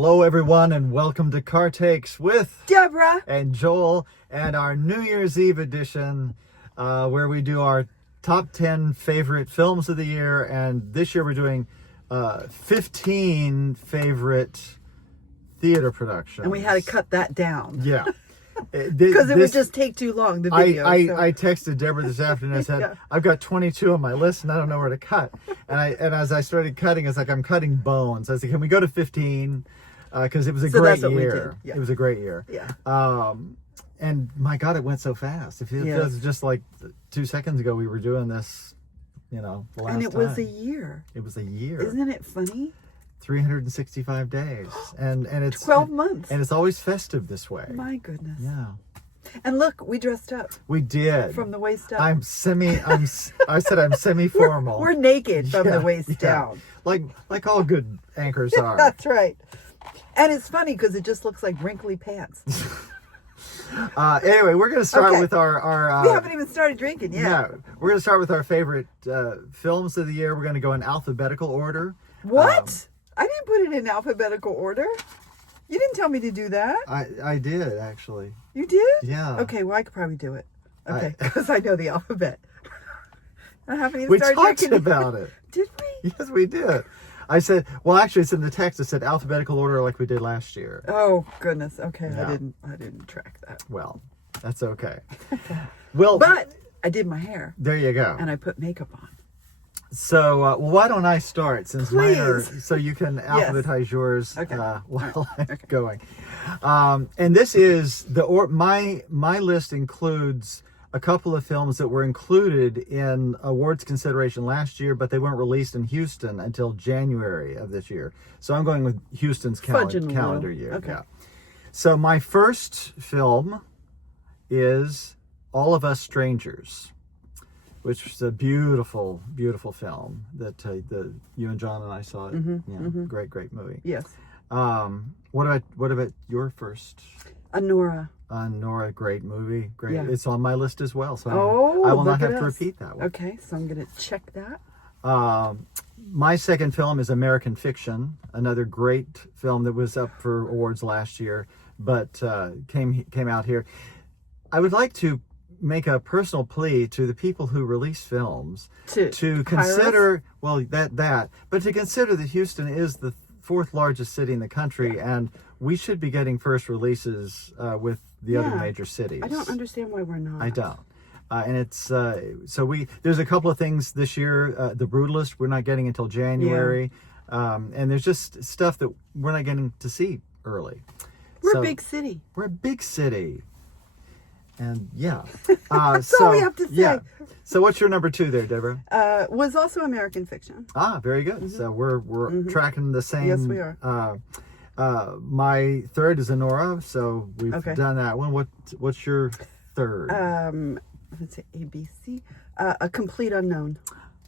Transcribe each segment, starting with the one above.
Hello, everyone, and welcome to Car Takes with Deborah and Joel, and our New Year's Eve edition, where we do our top 10 favorite films of the year. And this year we're doing 15 favorite theater productions. and we had to cut that down Yeah. because it would just take too long. The video. I texted Deborah this afternoon. I said, Yeah. I've got 22 on my list and I don't know where to cut. And as I started cutting, it's like I'm cutting bones. I said, can we go to 15? Because it was a So great that's what we year. did. Yeah. It was a great year. Yeah. And my God, it went so fast. It Yes. feels just like 2 seconds ago we were doing this, the last And it time. was a year. It was a year. Isn't it funny? 365 days. And it's 12 months. And it's always festive this way. My goodness. Yeah. And look, we dressed up We did. from the waist up. I said I'm semi-formal. We're naked from the waist yeah. down. Like all good anchors are. That's right. And it's funny because it just looks like wrinkly pants. Anyway, we're going to start Okay. with our We haven't even started drinking yet. yeah, we're going to start with our favorite films of the year. We're going to go in alphabetical order. What? I didn't put it in alphabetical order. You didn't tell me to do that. I did actually. You did? Yeah. Okay, well, I could probably do it. Okay, because I know the alphabet. I haven't even We started talked drinking. about it. Did we? Yes, we did. I said, well, actually, it's in the text. It said alphabetical order like we did last year. Oh goodness. Okay, Yeah. I didn't track that. Well, that's okay. Well, But I did my hair there you go. and I put makeup on. So, well, why don't I start since mine are, Please. so you can alphabetize yours Okay. while I'm going. And this is my list includes a couple of films that were included in awards consideration last year, but they weren't released in Houston until January of this year. So I'm going with Houston's Fudging a little. calendar year. Okay. Yeah. So my first film is All of Us Strangers, which is a beautiful, beautiful film that you and John and I saw it. Great movie. Yes. What about your first? Honora. Nora, great movie. Great. Yeah. It's on my list as well. So Oh, I will not look have at to us. repeat that one. Okay, so I'm gonna check that. My second film is American Fiction, another great film that was up for awards last year, but came out here. I would like to make a personal plea to the people who release films To hire consider but to consider that Houston is the fourth largest city in the country, and we should be getting first releases with the other Yeah. major cities. I don't understand why we're not. I don't. And it's there's a couple of things this year. The Brutalist we're not getting until January, and there's just stuff that we're not getting to see early. We're So, a big city. We're a big city, and yeah. That's all we have to say. Yeah. So what's your number 2 there, Deborah? Was also American Fiction. Very good. So we're tracking the same. Yes, we are. My third is Honora, so we've Okay. done that one. What's your third? Let's say ABC. A Complete Unknown.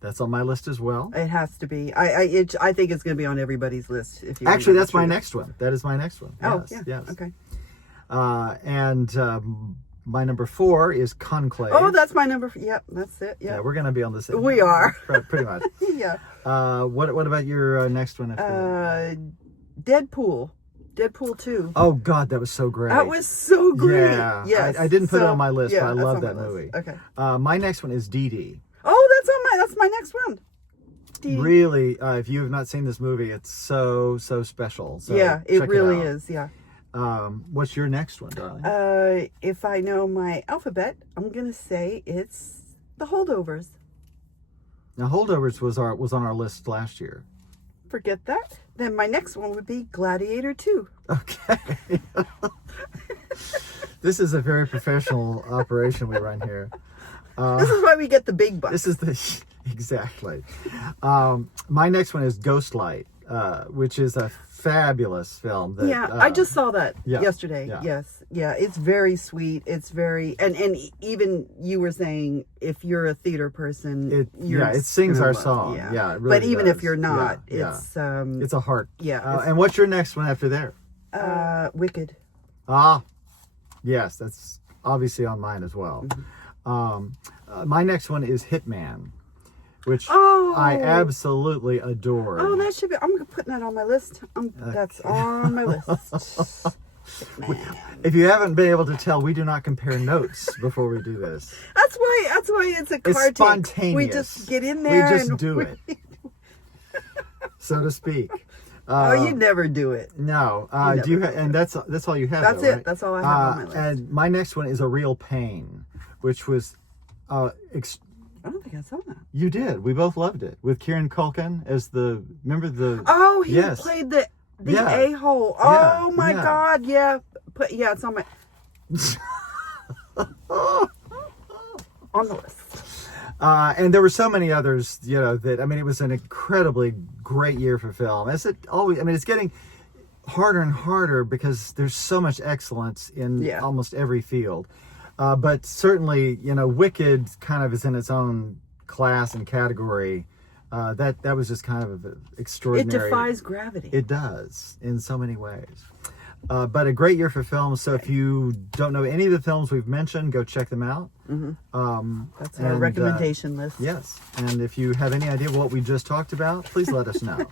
That's on my list as well. It has to be. I think it's going to be on everybody's list. If you Actually, remember that's my through. next one. That is my next one. Oh, Yes, yeah. yes. Okay. And my number 4 is Conclave. Oh, that's my number. Yep, that's it. yeah. Yep. We're gonna be on the same. We are. pretty much. Yeah. What about your next one? After that? Deadpool. Deadpool 2. Oh God, that was so great. That was so great. Yeah. Yes. I didn't put it So, on my list, yeah, but I that's love on my that list. movie. Okay. My next one is Dee Dee. Oh, that's my next one. Dee Dee. Really, if you have not seen this movie, it's so special. So Yeah, it check really out. is. Yeah. What's your next one, darling? If I know my alphabet, I'm gonna say it's The Holdovers. Now, Holdovers was on our list last year. Forget that. Then my next one would be Gladiator 2. Okay. This is a very professional operation we run here. This is why we get the big bucks. This is exactly. My next one is Ghostlight, which is a fabulous film. That, Yeah, I just saw that yeah, yesterday. yeah. Yes. Yeah, it's very sweet. It's very and even you were saying if you're a theater person, it sings gonna our love- song. Yeah, it really but even does. if you're not, Yeah, it's it's a heart. yeah, it's- and what's your next one after there? Wicked. Yes, that's obviously on mine as well. Mm-hmm. My next one is Hitman, which Oh. I absolutely adore. Oh, that should be. I'm putting that on my list. That's on my list. Man. If you haven't been able to tell, we do not compare notes before we do this. That's why it's a It's car take. spontaneous. We just get in there. We just and do it, so to speak. Oh, you never do it. No. You Do you? never And that's all you have. That's though, it. right? That's all I have on my list. And my next one is A Real Pain, which was. I don't think I saw that. You did. We both loved it with Kieran Culkin as the. Remember the. Oh, he Yes. played the Yeah. a-hole. Yeah, Oh my yeah. God! Yeah, it's on my on the list. And there were so many others, that it was an incredibly great year for film. As it always, it's getting harder and harder because there's so much excellence in Yeah. almost every field. But certainly, Wicked kind of is in its own class and category. That was just kind of It extraordinary. defies gravity. It does in so many ways. But a great year for films. So if you don't know any of the films we've mentioned, go check them out. That's our and, recommendation list. Yes. And if you have any idea what we just talked about, please let us know.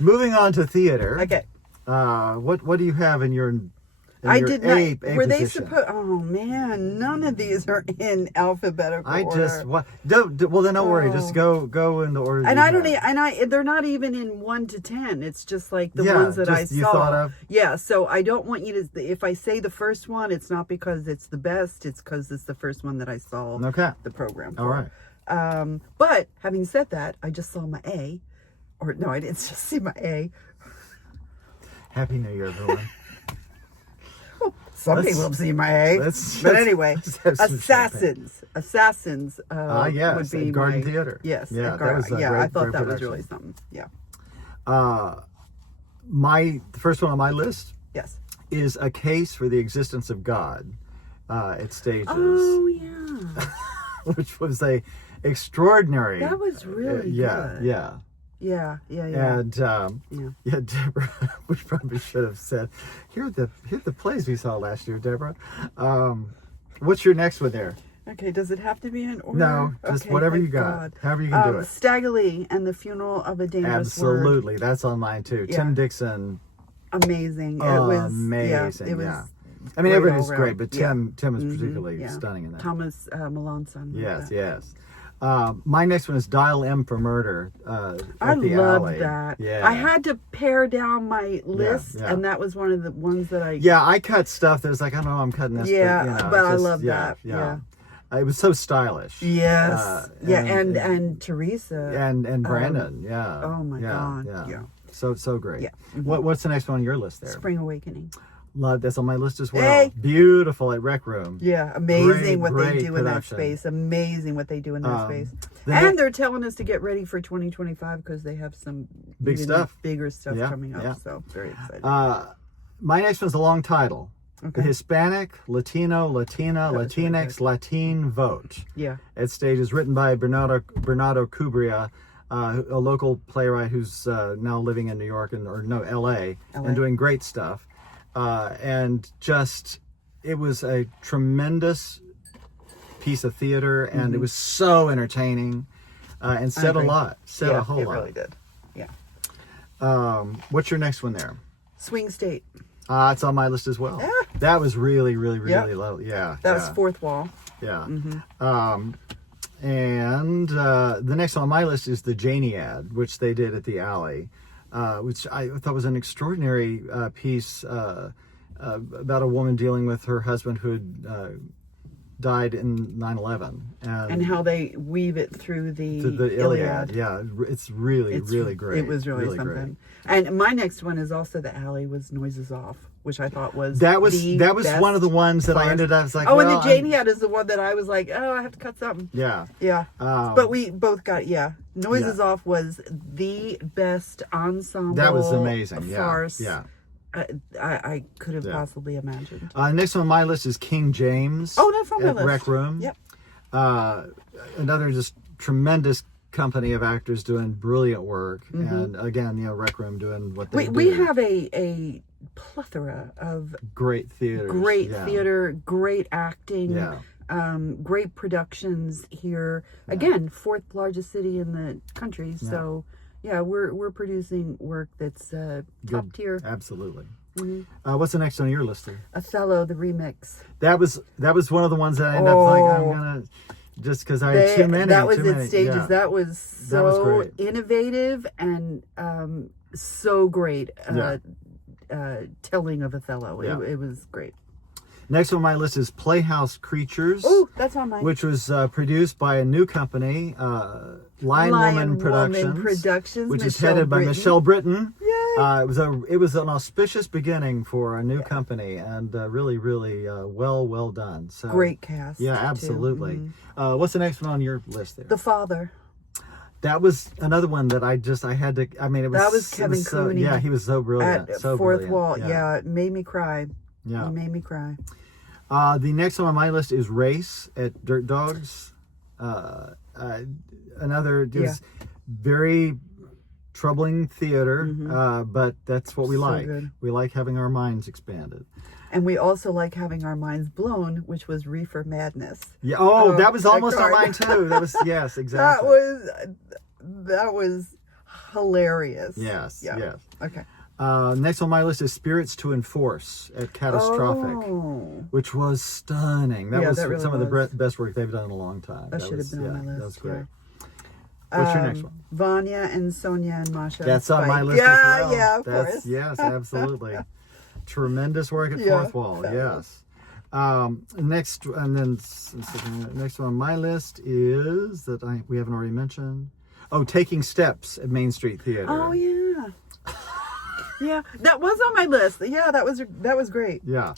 Moving on to theater. Okay. What do you have in your I your did not. A Were they position? supposed? Oh man, none of these are in alphabetical I order. just what? Well, then don't worry. Just go in the order. And you I don't. have. They're not even in 1 to 10. It's just like the Yeah, ones that I just saw. you thought of? Yeah. So I don't want you to. If I say the first one, it's not because it's the best. It's because it's the first one that I saw. Okay. The program. All for. right. But having said that, I just saw my A, or no, I didn't just see my A. Happy New Year, everyone. Some Let's- people have seen my A. let's- But let's- anyway, let's have some Assassins. Yes, would be at Garden my, Theater. Yes. Yeah, at that was a yeah. great- I thought great that was production. really something. Yeah. The first one on my list Yes. is A Case for the Existence of God. It stages, Oh yeah. which was a extraordinary. That was really yeah, good. yeah. Yeah. And Yeah. Deborah, we probably should have said, here are the plays we saw last year, Deborah. What's your next one there? Okay. Does it have to be in order? No, just Okay, whatever you thank got. God. However you can do it. Stagger Lee and the Funeral of a Dangerous Word. Absolutely, that's on mine too. Yeah. Tim Dixon, Amazing. It was amazing. Yeah, it was. Yeah. great Everybody's all great, round. but Yeah. Tim is Mhm, particularly yeah. stunning in that. Thomas Malonson. Yes, yes. My next one is Dial M for Murder. I at the love Alley. that. Yeah. I had to pare down my list, yeah. and that was one of the ones that I. Yeah, I cut stuff that was like, I don't know, I'm cutting this. Yeah, but I just- love that. Yeah. It was so stylish. Yes. And Teresa. And Brandon. Yeah. oh my God, yeah. So great. Yeah. What's the next one on your list there? Spring Awakening. Love that's on my list as well. Hey. Beautiful at Rec Room. Yeah, amazing what Great they do in that production. space. Amazing what they do in that space. the And ne- they're telling us to get ready for 2025 because they have some Big even stuff. bigger stuff Yeah, coming up. yeah. So very excited. My next one's a long title. Okay. Hispanic, Latino, Latina, That was really Latinx, Latine Vote. yeah. It stages written by Bernardo Cubria, a local playwright who's now living in New York LA, and doing great stuff. And just, it was a tremendous piece of theater, and it was so entertaining, and said a agree. lot, said a whole it lot. really did. Yeah. What's your next one there? Swing State. It's on my list as well. Yeah. That was really, really, really Yeah. low. Yeah. That yeah. was Fourth Wall. Yeah. And the next one on my list is the Janiad, which they did at the Alley, which I thought was an extraordinary piece about a woman dealing with her husband who had died in 9/11, And how they weave it through the Iliad. Yeah, it's really great. It was really great. something. And my next one is also the Alley was Noises Off, which I thought was That was the one of the best ones that I part. ended up was like, Oh, well, and the Janie Hat is the one that I was like, oh, I have to cut something. Yeah. Yeah. But we both got Noises Yeah. Off was the best ensemble. That was amazing. Yeah. Farce Yeah. I could have Yeah. possibly imagined. Next one on my list is King James. Oh, that's on my at list. Rec Room. Yep. Another just tremendous company of actors doing brilliant work, and again, Rec Room doing what they We do. have a plethora of Great theaters. great yeah. theater, great acting. Yeah. great productions here. Again, fourth largest city in the country. So yeah, we're producing work that's top tier. Absolutely. Mm-hmm. What's the next on your list there? Othello, the remix. That was one of the ones that I ended up like, I'm gonna, just because I had too many. That was too at many. stages. Yeah. That was That was so great. innovative and so great. Telling of Othello. Yeah. It was great. Next on my list is Playhouse Creatures. Oh, that's on mine. Which was produced by a new company, Lion Woman Productions, which is headed by Michelle Britton. Yay! It was an auspicious beginning for a new company, and really, really well done. So great cast. Yeah, absolutely. Mm-hmm. What's the next one on your list there? The Father. That was another one that I had to. I mean, it was that was Kevin Cooney. So, he was so brilliant. At So Fourth brilliant. Wall. Yeah, it made me cry. Yeah. It made me cry. The next one on my list is Race at Dirt Dogs. Another just very troubling theater, but that's what we like. Good. We like having our minds expanded. And we also like having our minds blown, which was Reefer Madness. Yeah. Oh, that was almost on mine too. That was yes, exactly. That was hilarious. Yes. Yeah. Yes. Okay. Next on my list is Spirits to Enforce at Catastrophic, which was stunning. That was really some of the was. best work they've done in a long time. That should have been on my list. That was great. Yeah. What's your next one? Vanya and Sonia and Masha. That's on my list yeah, as well. Yeah, of course. Yes, absolutely. Tremendous work at Fourth Wall. Fabulous. Yes. Next one on my list is that we haven't already mentioned. Oh, Taking Steps at Main Street Theater. Oh yeah. Yeah, that was on my list. Yeah, that was great. Yeah.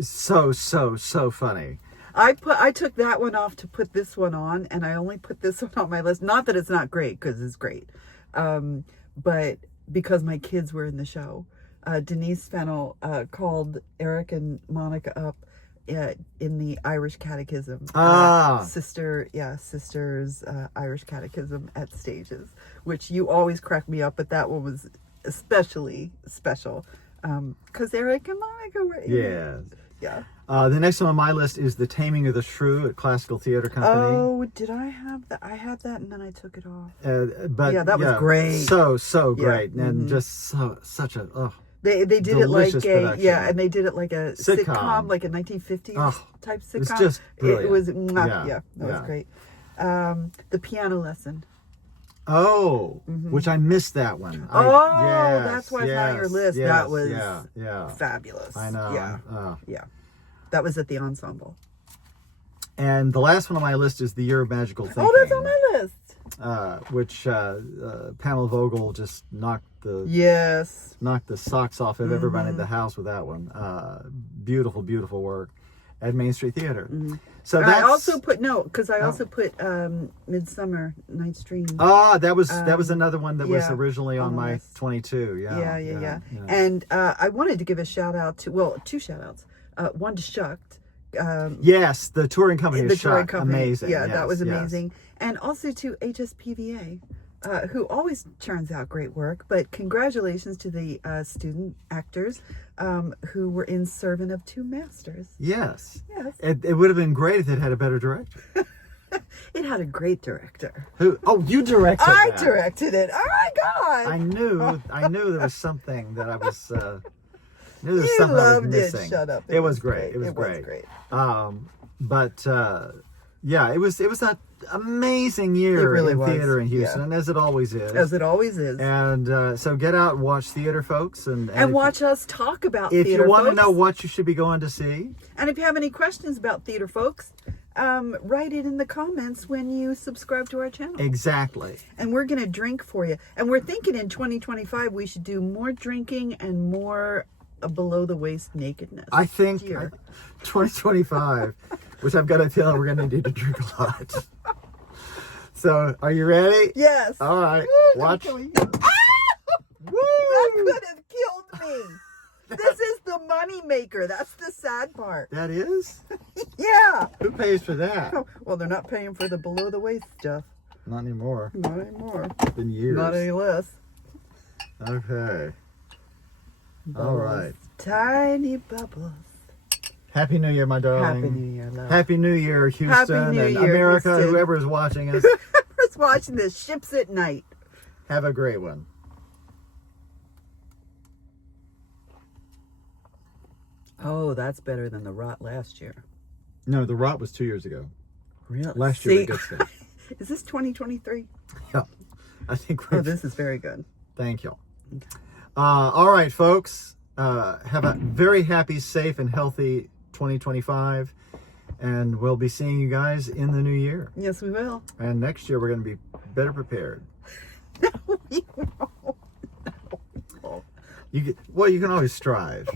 So funny. I took that one off to put this one on, and I only put this one on my list. Not that it's not great, because it's great, but because my kids were in the show. Denise Fennell called Eric and Monica up in the Irish Catechism. Sisters Irish Catechism at Stages, which you always crack me up, but that one was especially special because Eric and Monica were in it. Yeah. The next one on my list is The Taming of the Shrew at Classical Theater Company. Oh, did I have that? I had that and then I took it off. But that was great. So great, and just such a They did it like production. and they did it like a sitcom like a 1950s type sitcom. It's just brilliant. It was that was great. The Piano Lesson. Oh, which I missed that one. That's why it's on your list. Yes, that was fabulous. I know. Yeah. That was at the Ensemble. And the last one on my list is The Year of Magical Thinking. Oh, that's on my list. Which Pamela Vogel just knocked the socks off of everybody in the house with that one. Beautiful work at Main Street Theater. So I also put Midsummer Night's Dream. That was another one that was originally on my list. 22. Yeah. And I wanted to give a shout out to two shout outs. One to Shucked. Yes, the touring company is Shucked. Amazing. Yeah, that was amazing. And also to HSPVA, who always churns out great work. But congratulations to the student actors who were in Servant of Two Masters. Yes. It would have been great if it had a better director. It had a great director. Who? Oh, you directed it. I directed it. Oh my God! I knew there was something that I was. Knew there was you something I was loved missing. it. Shut up! It was great. It was great. But it was an amazing year in theater in Houston, as it always is. As it always is. And so get out and watch theater, folks, and watch us talk about theater. If theater, you want folks. to know what you should be going to see, and if you have any questions about theater, folks, write it in the comments when you subscribe to our channel. Exactly. And we're gonna drink for you. And we're thinking in 2025 we should do more drinking and more below the waist nakedness. I think 2025, which I've got a feeling we're going to need to drink a lot. So, are you ready? Yes. All right. Watch. Woo! That could have killed me. This is the money maker. That's the sad part. That is? Yeah. Who pays for that? Well, they're not paying for the below the waist stuff. Not anymore. Not anymore. It's been years. Not any less. Okay. Bubbles. All right. Tiny bubbles. Happy New Year, my darling. Happy New Year, love. Happy New Year, Houston Happy New and Year, America, Houston. whoever is watching us. Whoever's watching this, ships at night. Have a great one. Oh, that's better than the rot last year. No, The Rot was 2 years ago. Really? Last year we good stuff. Is this 2023? Yeah, I think Oh, we're. this is very good. Thank you. All right, folks. Have a very happy, safe, and healthy 2025. And we'll be seeing you guys in the new year. Yes, we will. And next year, we're going to be better prepared. No, we won't. Well, you can always strive.